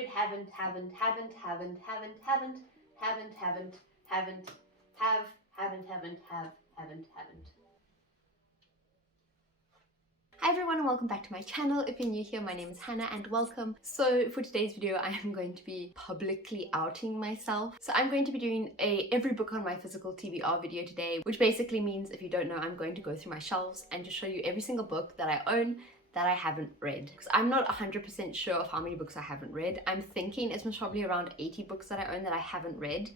read, haven't, haven't, haven't, haven't, haven't, haven't, haven't, haven't, haven't, have, haven't, haven't, have, haven't, haven't. Hi everyone and welcome back to my channel. If you're new here, my name is Hannah and welcome. So for today's video, I am going to be publicly outing myself. So I'm going to be doing a every book on my physical TBR video today, which basically means, if you don't know, I'm going to go through my shelves and just show you every single book that I own that I haven't read. Because I'm not 100% sure of how many books I haven't read. I'm thinking it's most probably around 80 books that I own that I haven't read.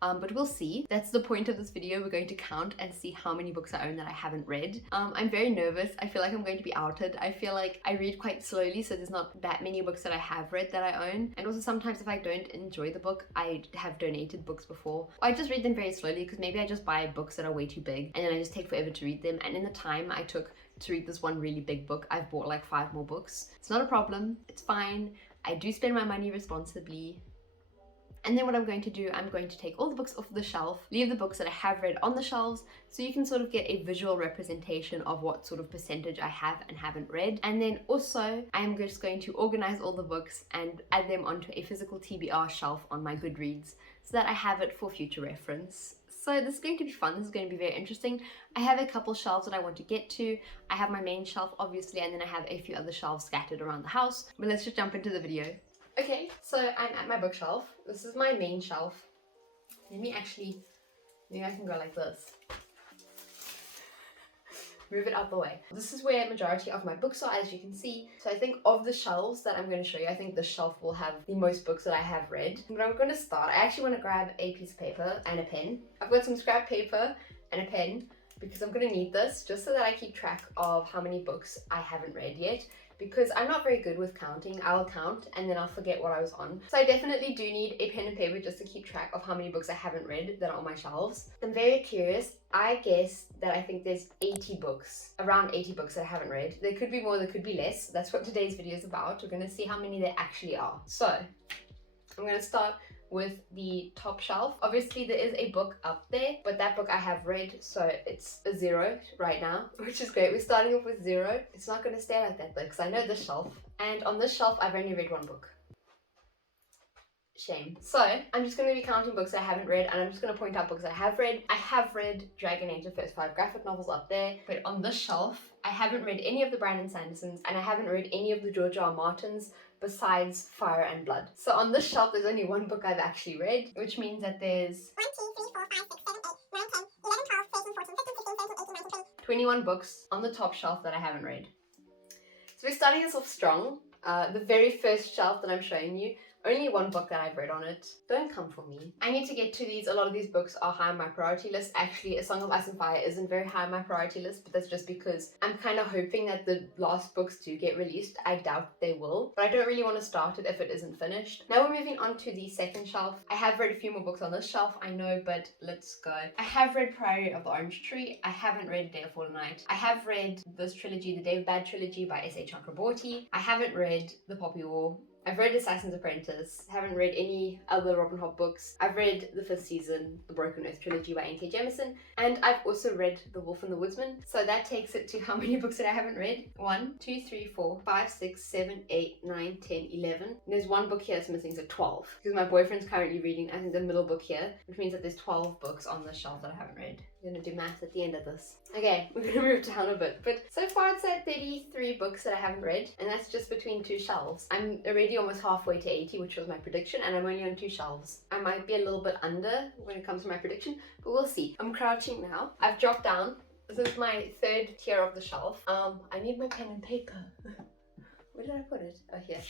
But we'll see. That's the point of this video. We're going to count and see how many books I own that I haven't read. I'm very nervous. I feel like I'm going to be outed. I feel like I read quite slowly, so there's not that many books that I have read that I own. And also sometimes if I don't enjoy the book, I have donated books before. Or I just read them very slowly because maybe I just buy books that are way too big and then I just take forever to read them. And in the time I took to read this one really big book, I've bought like 5 more books. It's not a problem. It's fine. I do spend my money responsibly. And then what I'm going to do, I'm going to take all the books off the shelf, leave the books that I have read on the shelves, so you can sort of get a visual representation of what sort of percentage I have and haven't read. And then also, I'm just going to organize all the books and add them onto a physical TBR shelf on my GoodReads, so that I have it for future reference. So this is going to be fun. This is going to be very interesting. I have a couple shelves that I want to get to. I have my main shelf, obviously, and then I have a few other shelves scattered around the house. But let's just jump into the video. Okay, so I'm at my bookshelf. This is my main shelf. Maybe I can go like this. Move it out the way. This is where majority of my books are, as you can see. So I think of the shelves that I'm going to show you, I think this shelf will have the most books that I have read. But I'm going to start. I actually want to grab a piece of paper and a pen. I've got some scrap paper and a pen because I'm going to need this just so that I keep track of how many books I haven't read yet. Because I'm not very good with counting. I'll count and then I'll forget what I was on. So I definitely do need a pen and paper just to keep track of how many books I haven't read that are on my shelves. I'm very curious. I guess that I think there's 80 books, around 80 books that I haven't read. There could be more, there could be less. That's what today's video is about. We're going to see how many there actually are. So I'm going to start with the top shelf. Obviously there is a book up there, but that book I have read, so it's a 0 right now, which is great. We're starting off with 0. It's not going to stay like that though, because I know this shelf, and on this shelf I've only read 1 book. Shame. So I'm just going to be counting books I haven't read, and I'm just going to point out books I have read. I have read Dragon Age: The First 5 graphic novels up there, but on this shelf I haven't read any of the Brandon Sandersons and I haven't read any of the George R. R. Martins besides Fire and Blood. So on this shelf there's only 1 book I've actually read, which means that there's 21 books on the top shelf that I haven't read. So we're starting this off strong. The very first shelf that I'm showing you, only 1 book that I've read on it. Don't come for me. I need to get to these. A lot of these books are high on my priority list. Actually, A Song of Ice and Fire isn't very high on my priority list, but that's just because I'm kind of hoping that the last books do get released. I doubt they will, but I don't really want to start it if it isn't finished. Now we're moving on to the second shelf. I have read a few more books on this shelf, I know, but let's go. I have read Priory of the Orange Tree. I haven't read Day of Fallen Night. I have read this trilogy, the Dave Bad trilogy by S.A. Chakraborty. I haven't read The Poppy War. I've read Assassin's Apprentice, haven't read any other Robin Hobb books. I've read the 5th season, the Broken Earth trilogy by N.K. Jemisin, and I've also read The Wolf and the Woodsman. So that takes it to how many books that I haven't read. 1, 2, 3, 4, 5, 6, 7, 8, 9, 10, 11. And there's 1 book here that's missing, so 12. Because my boyfriend's currently reading, I think, the middle book here, which means that there's 12 books on the shelf that I haven't read. I'm gonna do math at the end of this. Okay, we're gonna move down a bit, but so far it's at 33 books that I haven't read, and that's just between 2 shelves. I'm already almost halfway to 80, which was my prediction, and I'm only on 2 shelves. I might be a little bit under when it comes to my prediction, but we'll see. I'm crouching now. I've dropped down. This is my 3rd tier of the shelf. I need my pen and paper. Where did I put it? Oh, here.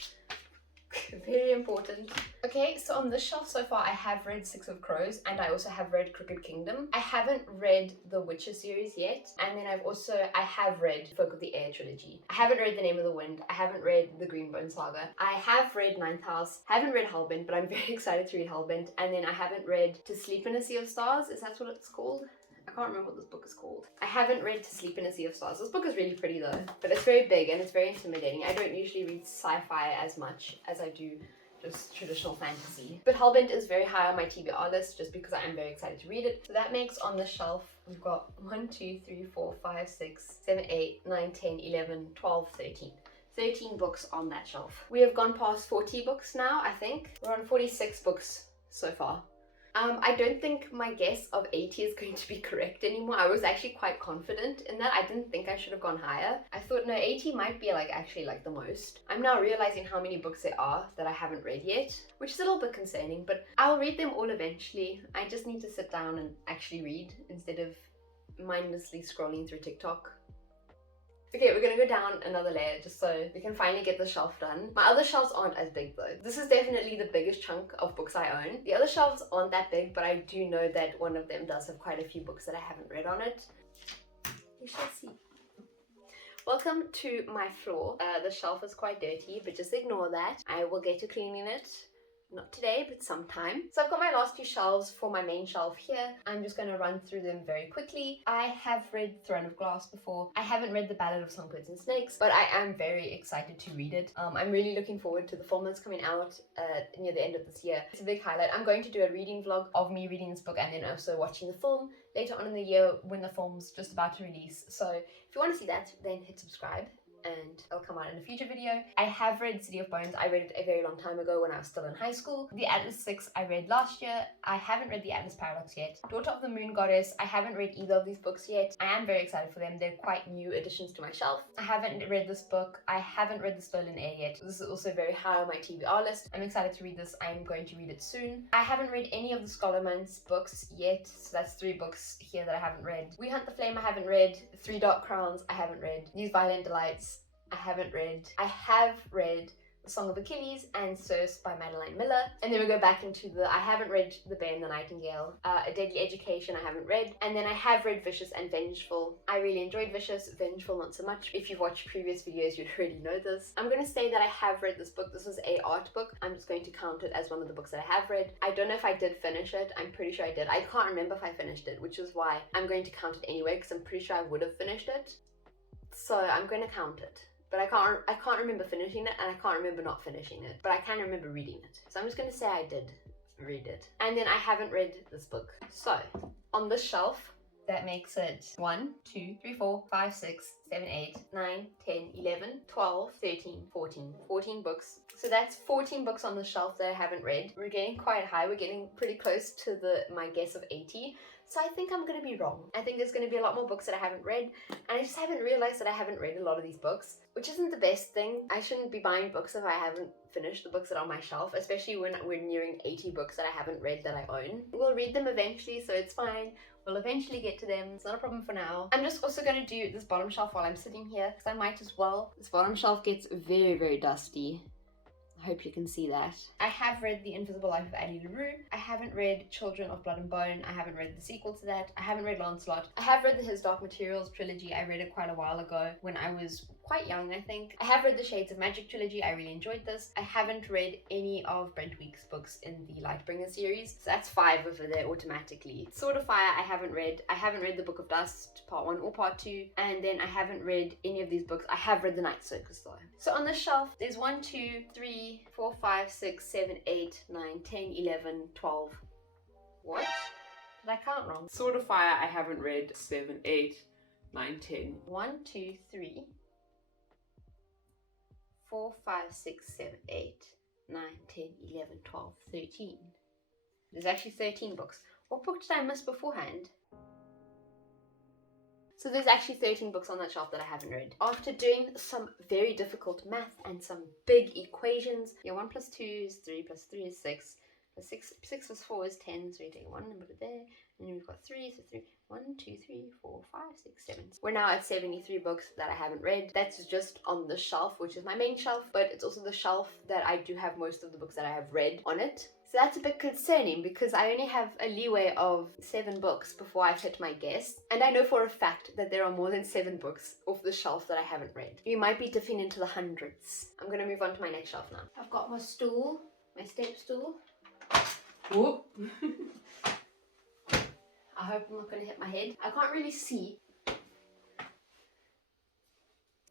Very important. Okay, so on this shelf so far I have read 6 of Crows, and I also have read Crooked Kingdom. I haven't read the Witcher series yet, and then I have read Folk of the Air trilogy. I haven't read The Name of the Wind. I haven't read the Greenbone saga. I have read Ninth House. I haven't read Hellbent, but I'm very excited to read Hellbent. And then I haven't read To Sleep in a Sea of Stars. Is that what it's called? I can't remember what this book is called. I haven't read To Sleep in a Sea of Stars. This book is really pretty though, but it's very big and it's very intimidating. I don't usually read sci-fi as much as I do just traditional fantasy. But Hellbent is very high on my TBR list just because I am very excited to read it. So that makes on the shelf, we've got 1, 2, 3, 4, 5, 6, 7, 8, 9, 10, 11, 12, 13. 13 books on that shelf. We have gone past 40 books now, I think. We're on 46 books so far. I don't think my guess of 80 is going to be correct anymore. I was actually quite confident in that. I didn't think I should have gone higher. I thought, no, 80 might be actually the most. I'm now realizing how many books there are that I haven't read yet, which is a little bit concerning, but I'll read them all eventually. I just need to sit down and actually read instead of mindlessly scrolling through TikTok. Okay, we're gonna go down another layer just so we can finally get the shelf done. My other shelves aren't as big though. This is definitely the biggest chunk of books I own. The other shelves aren't that big, but I do know that one of them does have quite a few books that I haven't read on it. You shall see. Welcome to my floor. The shelf is quite dirty, but just ignore that. I will get to cleaning it. Not today, but sometime. So I've got my last two shelves for my main shelf here. I'm just going to run through them very quickly. I have read Throne of Glass before. I haven't read The Ballad of Songbirds and Snakes, but I am very excited to read it. I'm really looking forward to the film that's coming out near the end of this year. It's a big highlight. I'm going to do a reading vlog of me reading this book and then also watching the film later on in the year when the film's just about to release. So if you want to see that, then hit subscribe, and it'll come out in a future video. I have read City of Bones. I read it a very long time ago when I was still in high school. The Atlas 6 I read last year. I haven't read The Atlas Paradox yet. Daughter of the Moon Goddess, I haven't read either of these books yet. I am very excited for them. They're quite new additions to my shelf. I haven't read this book. I haven't read The Stolen Air yet. This is also very high on my TBR list. I'm excited to read this. I'm going to read it soon. I haven't read any of the Scholomance books yet, so that's 3 books here that I haven't read. We Hunt the Flame I haven't read. 3 Dark Crowns I haven't read. These Violent Delights I haven't read. I have read The Song of Achilles and Circe by Madeline Miller. And then we go back into I haven't read The Bear and the Nightingale. A Deadly Education I haven't read. And then I have read Vicious and Vengeful. I really enjoyed Vicious, Vengeful not so much. If you've watched previous videos, you'd already know this. I'm going to say that I have read this book. This was a art book. I'm just going to count it as one of the books that I have read. I don't know if I did finish it. I'm pretty sure I did. I can't remember if I finished it, which is why I'm going to count it anyway, because I'm pretty sure I would have finished it. So I'm going to count it. But I can't remember finishing it, and I can't remember not finishing it, but I can remember reading it. So I'm just going to say I did read it. And then I haven't read this book. So on this shelf, that makes it 1, 2, 3, 4, 5, 6, 7, 8, 9, 10, 11, 12, 13, 14. 14 books. So that's 14 books on the shelf that I haven't read. We're getting quite high. We're getting pretty close to my guess of 80. So I think I'm going to be wrong. I think there's going to be a lot more books that I haven't read, and I just haven't realized that I haven't read a lot of these books, which isn't the best thing. I shouldn't be buying books if I haven't finished the books that are on my shelf, especially when we're nearing 80 books that I haven't read that I own. We'll read them eventually, so it's fine. We'll eventually get to them. It's not a problem for now. I'm just also going to do this bottom shelf while I'm sitting here, because I might as well. This bottom shelf gets very, very dusty. I hope you can see that. I have read The Invisible Life of Addie LaRue. I haven't read Children of Blood and Bone. I haven't read the sequel to that. I haven't read Lancelot. I have read the His Dark Materials trilogy. I read it quite a while ago when I was quite young, I think. I have read the Shades of Magic trilogy. I really enjoyed this. I haven't read any of Brent Week's books in the Lightbringer series. So that's 5 over there automatically. Sword of Fire I haven't read. I haven't read The Book of Dust, part 1 or part 2. And then I haven't read any of these books. I have read The Night Circus though. So on this shelf, there's 1, 2, 3, 4, 5, 6, 7, 8, 9, 10, 11, 12. What? Did I count wrong? Sword of Fire I haven't read. 7, 8, 9, 10. 1, 2, 3, 4, 5, 6, 7, 8, 9, 10, 11, 12, 13. There's actually 13 books. What book did I miss beforehand? So there's actually 13 books on that shelf that I haven't read. After doing some very difficult math and some big equations, 1 plus 2 is 3, plus 3 is 6, plus 6 plus 4 is 10, so you take 1 and put it there, and then we've got 3, so 3, 1, 2, 3, 4, 5, 6, 7. We're now at 73 books that I haven't read. That's just on the shelf, which is my main shelf, but it's also the shelf that I do have most of the books that I have read on it. So that's a bit concerning because I only have a leeway of 7 books before I've hit my guess. And I know for a fact that there are more than 7 books off the shelf that I haven't read. You might be dipping into the hundreds. I'm gonna move on to my next shelf now. I've got my stool, my step stool. Whoop. I hope I'm not gonna hit my head. I can't really see.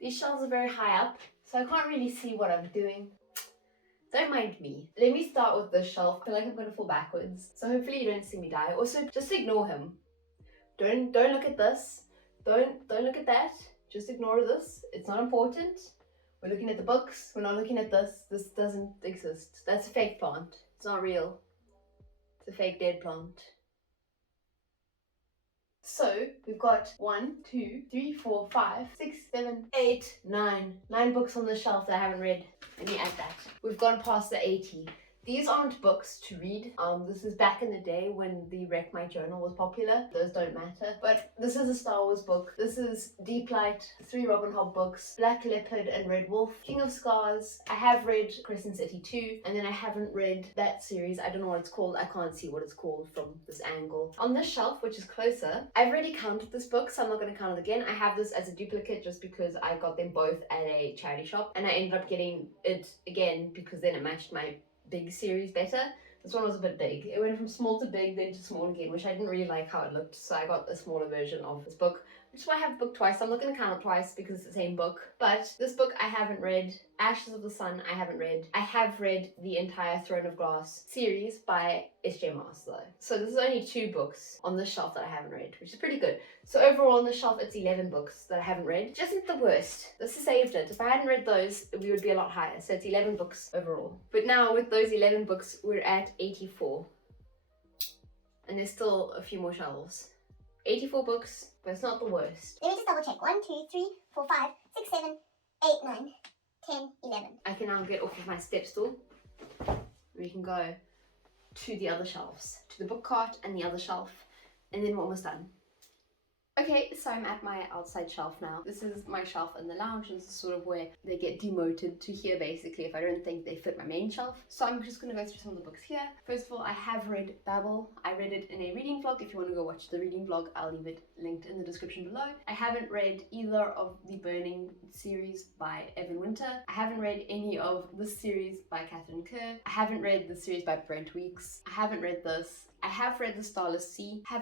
These shelves are very high up, so I can't really see what I'm doing. Don't mind me. Let me start with this shelf. I feel like I'm gonna fall backwards. So hopefully you don't see me die. Also, just ignore him. Don't look at this. Don't look at that. Just ignore this. It's not important. We're looking at the books. We're not looking at this. This doesn't exist. That's a fake plant. It's not real. It's a fake dead plant. So we've got 1, 2, 3, 4, 5, 6, 7, 8, 9. 9 books on the shelf that I haven't read. Let me add that. We've gone past the 80. These aren't books to read. This is back in the day when the Wreck My Journal was popular. Those don't matter. But this is a Star Wars book. This is Deep Light, 3 Robin Hobb books, Black Leopard and Red Wolf, King of Scars. I have read Crescent City 2, and then I haven't read that series. I don't know what it's called. I can't see what it's called from this angle. On this shelf, which is closer, I've already counted this book, so I'm not going to count it again. I have this as a duplicate just because I got them both at a charity shop, and I ended up getting it again because then it matched my big series better. This one was a bit big. It went from small to big, then to small again, which I didn't really like how it looked, so I got a smaller version of this book, which is why I have the book twice. I'm not going to count it twice because it's the same book. But this book I haven't read. Ashes of the Sun I haven't read. I have read the entire Throne of Glass series by S.J. Maas though. So this is only 2 books on this shelf that I haven't read, which is pretty good. So overall on the shelf it's 11 books that I haven't read, which isn't the worst. This has saved it. If I hadn't read those, we would be a lot higher. So it's 11 books overall. But now with those 11 books, we're at 84. And there's still a few more shelves. 84 books, but it's not the worst. Let me just double check. 1, 2, 3, 4, 5, 6, 7, 8, 9, 10, 11. I can now get off of my step stool. We can go to the other shelves, to the book cart and the other shelf, and then we're almost done. Okay, so I'm at my outside shelf now. This is my shelf in the lounge, and this is sort of where they get demoted to here basically if I don't think they fit my main shelf. So I'm just going to go through some of the books here. First of all, I have read Babel. I read it in a reading vlog. If you want to go watch the reading vlog, I'll leave it linked in the description below. I haven't read either of the Burning series by Evan Winter. I haven't read any of this series by Catherine Kerr. I haven't read the series by Brent Weeks. I haven't read this. I have read The Starless Sea. I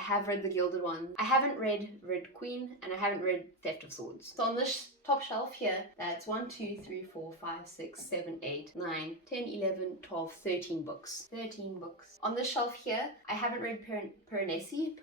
have read The Gilded One. I haven't read Red Queen, and I haven't read Theft of Swords. So on this top shelf here, that's 1, 2, 3, 4, 5, 6, 7, 8, 9, 10, 11, 12, 13 books. 13 books. On this shelf here, I haven't read Piranesi.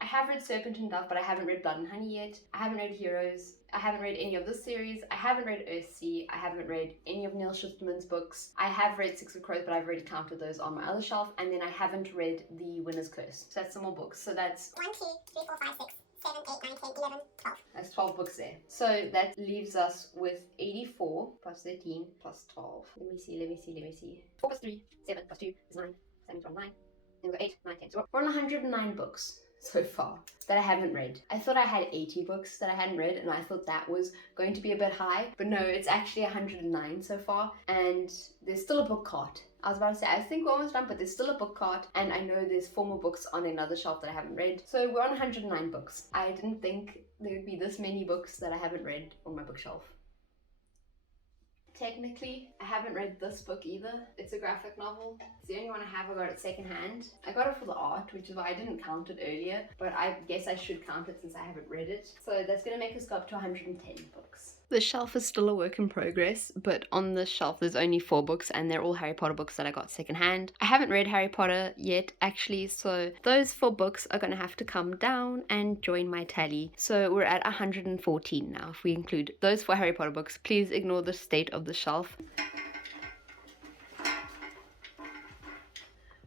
I have read Serpent and Dove, but I haven't read Blood and Honey yet. I haven't read Heroes. I haven't read any of this series. I haven't read Earthsea. I haven't read any of Neil Schusterman's books. I have read Six of Crows, but I've already counted those on my other shelf. And then I haven't read The Winner's Curse. So that's some more books. So that's 1, 2, 3, 4, 5, 6, 7, 8, 9, 10, 11, 12. That's 12 books there. So that leaves us with 84 plus 13 plus 12. Let me see. 4 plus 3, 7 plus 2 is 9. 7 is 9. Then we've got 8, 9, 10. So we're on 109 books so far that I haven't read. I thought I had 80 books that I hadn't read, and I thought that was going to be a bit high, but no, it's actually 109 so far, and there's still a book cart. I was about to say, I think we're almost done, but there's still a book cart, and I know there's 4 more books on another shelf that I haven't read. So we're on 109 books. I didn't think there would be this many books that I haven't read on my bookshelf. Technically, I haven't read this book either. It's a graphic novel. It's the only one I have. I got it secondhand. I got it for the art, which is why I didn't count it earlier, but I guess I should count it since I haven't read it. So that's going to make us go up to 110 books. The shelf is still a work in progress, but on this shelf there's only 4 books, and they're all Harry Potter books that I got secondhand. I haven't read Harry Potter yet, actually, so those 4 books are going to have to come down and join my tally. So we're at 114 now, if we include those 4 Harry Potter books. Please ignore the state of the shelf.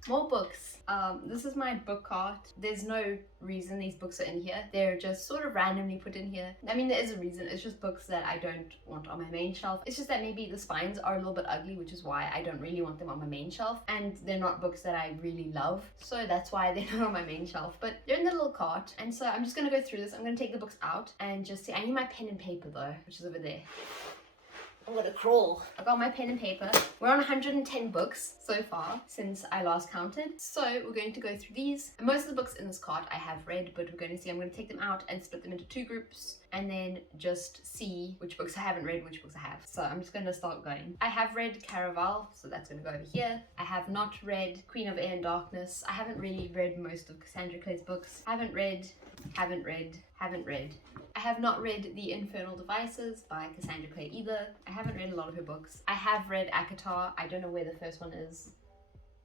More books. This is my book cart. There's no reason these books are in here. They're just sort of randomly put in here. I mean, there is a reason. It's just books that I don't want on my main shelf. It's just that maybe the spines are a little bit ugly, which is why I don't really want them on my main shelf. And they're not books that I really love, so that's why they're not on my main shelf. But they're in the little cart, and so I'm just gonna go through this. I'm gonna take the books out and just see. I need my pen and paper though, which is over there. I'm gonna crawl. I got my pen and paper. We're on 110 books so far since I last counted. So we're going to go through these. And most of the books in this cart I have read, but we're going to see. I'm going to take them out and split them into 2 groups, and then just see which books I haven't read, which books I have. So I'm just going to start going. I have read Caraval, so that's going to go over here. I have not read Queen of Air and Darkness. I haven't really read most of Cassandra Clay's books. Haven't read. I have not read The Infernal Devices by Cassandra Clay either. I haven't read a lot of her books. I have read Akatar. I don't know where the first one is.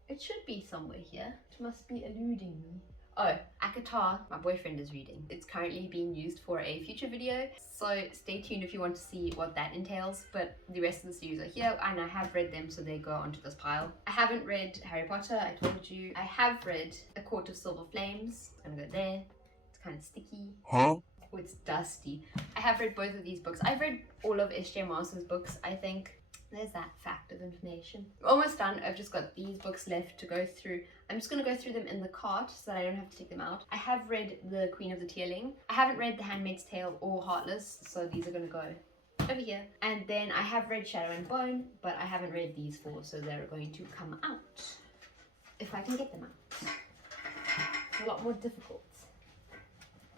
It should be somewhere here. It must be eluding me. Oh, Akatar, my boyfriend is reading. It's currently being used for a future video, so stay tuned if you want to see what that entails, but the rest of the series are here and I have read them, so they go onto this pile. I haven't read Harry Potter, I told you. I have read A Court of Silver Flames. It's gonna go there. It's kind of sticky. Huh? Oh, it's dusty. I have read both of these books. I've read all of S.J. Marsden's books, I think. There's that fact of information. We're almost done. I've just got these books left to go through. I'm just going to go through them in the cart so that I don't have to take them out. I have read The Queen of the Tearling. I haven't read The Handmaid's Tale or Heartless, so these are going to go over here. And then I have read Shadow and Bone, but I haven't read these four, so they're going to come out. If I can get them out. It's a lot more difficult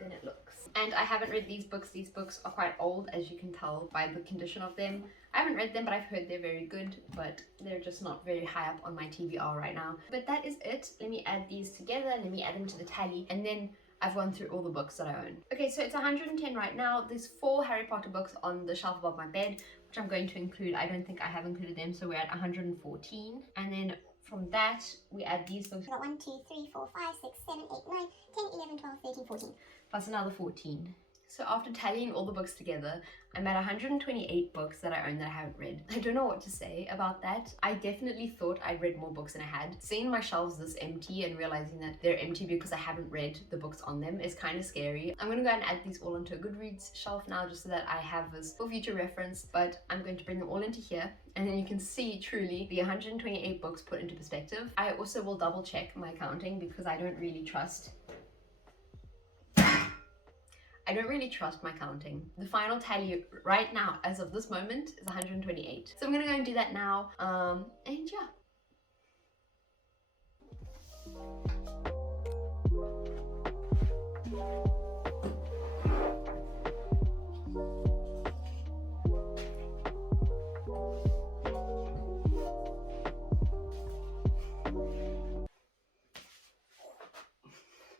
than it looks. And I haven't read these books. These books are quite old, as you can tell by the condition of them. I haven't read them, but I've heard they're very good, but they're just not very high up on my TBR right now. But that is it. Let me add these together. Let me add them to the tally, and then I've gone through all the books that I own. Okay, so it's 110 right now. There's 4 Harry Potter books on the shelf above my bed, which I'm going to include. I don't think I have included them, so we're at 114. And then from that, we add these books. We've got 1, 2, 3, 4, 5, 6, 7, 8, 9, 10, 11, 12, 13, 14. Plus another 14. So after tallying all the books together, I'm at 128 books that I own that I haven't read. I don't know what to say about that. I definitely thought I'd read more books than I had. Seeing my shelves this empty and realizing that they're empty because I haven't read the books on them is kind of scary. I'm going to go and add these all onto a GoodReads shelf now just so that I have this for future reference, but I'm going to bring them all into here and then you can see truly the 128 books put into perspective. I also will double check my counting because I don't really trust my counting. The final tally right now, as of this moment, is 128. So I'm gonna go and do that now, and yeah.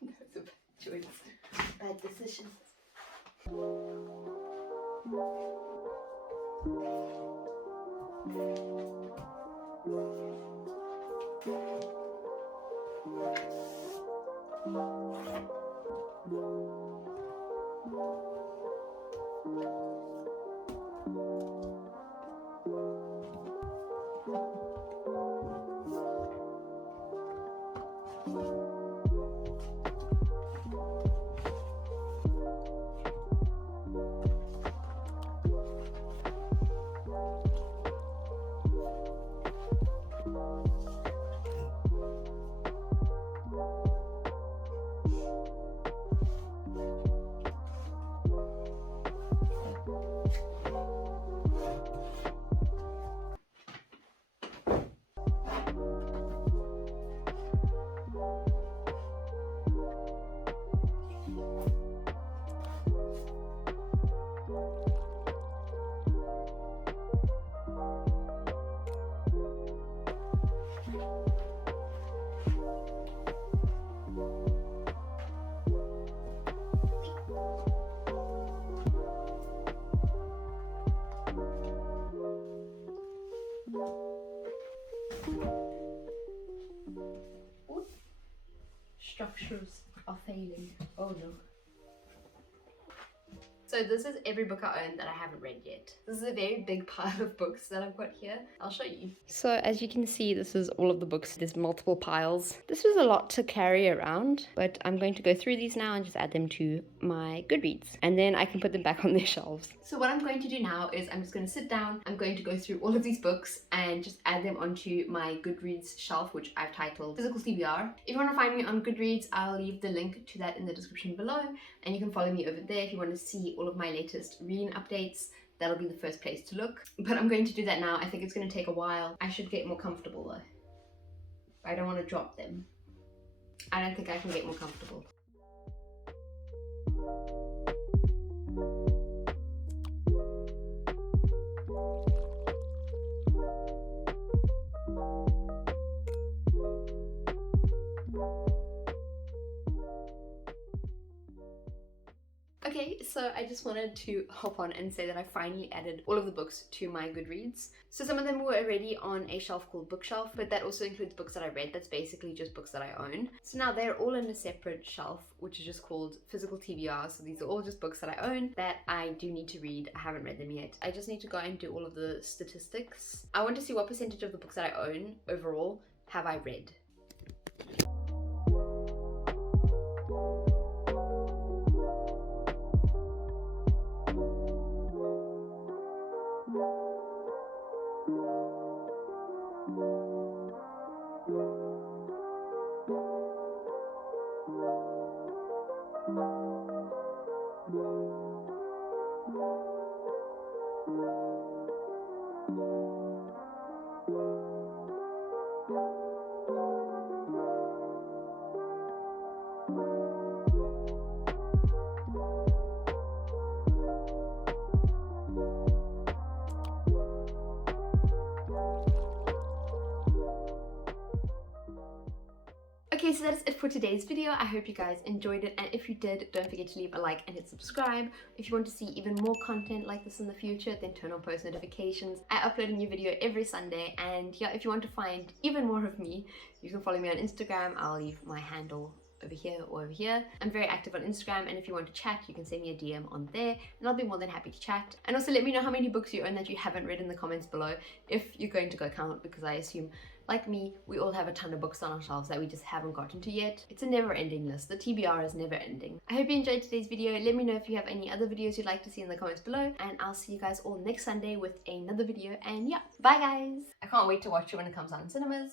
That's a bad choice. Bad decisions. Structures are failing. Oh no. So this is every book I own that I haven't read yet. This is a very big pile of books that I've got here. I'll show you. So as you can see, this is all of the books. There's multiple piles. This was a lot to carry around, but I'm going to go through these now and just add them to my GoodReads. And then I can put them back on their shelves. So what I'm going to do now is I'm just going to sit down. I'm going to go through all of these books and just add them onto my GoodReads shelf, which I've titled Physical TBR. If you want to find me on GoodReads, I'll leave the link to that in the description below. And you can follow me over there if you want to see all of my latest reading updates. That'll be the first place to look. But I'm going to do that now. I think it's going to take a while. I should get more comfortable though. I don't want to drop them. I don't think I can get more comfortable. Okay, so I just wanted to hop on and say that I finally added all of the books to my GoodReads. So some of them were already on a shelf called Bookshelf, but that also includes books that I read. That's basically just books that I own. So now they're all in a separate shelf, which is just called physical TBR. So these are all just books that I own that I do need to read. I haven't read them yet. I just need to go and do all of the statistics. I want to see what percentage of the books that I own overall have I read. Okay, so that is it for today's video. I hope you guys enjoyed it, and if you did, don't forget to leave a like and hit subscribe. If you want to see even more content like this in the future, then turn on post notifications. I upload a new video every Sunday, and yeah, if you want to find even more of me, you can follow me on Instagram. I'll leave my handle over here or over here. I'm very active on Instagram, and if you want to chat, you can send me a DM on there, and I'll be more than happy to chat. And also let me know how many books you own that you haven't read in the comments below, if you're going to go count, because I assume, like me, we all have a ton of books on our shelves that we just haven't gotten to yet. It's a never-ending list. The TBR is never ending. I hope you enjoyed today's video. Let me know if you have any other videos you'd like to see in the comments below, and I'll see you guys all next Sunday with another video. And yeah, bye guys! I can't wait to watch it when it comes out in cinemas.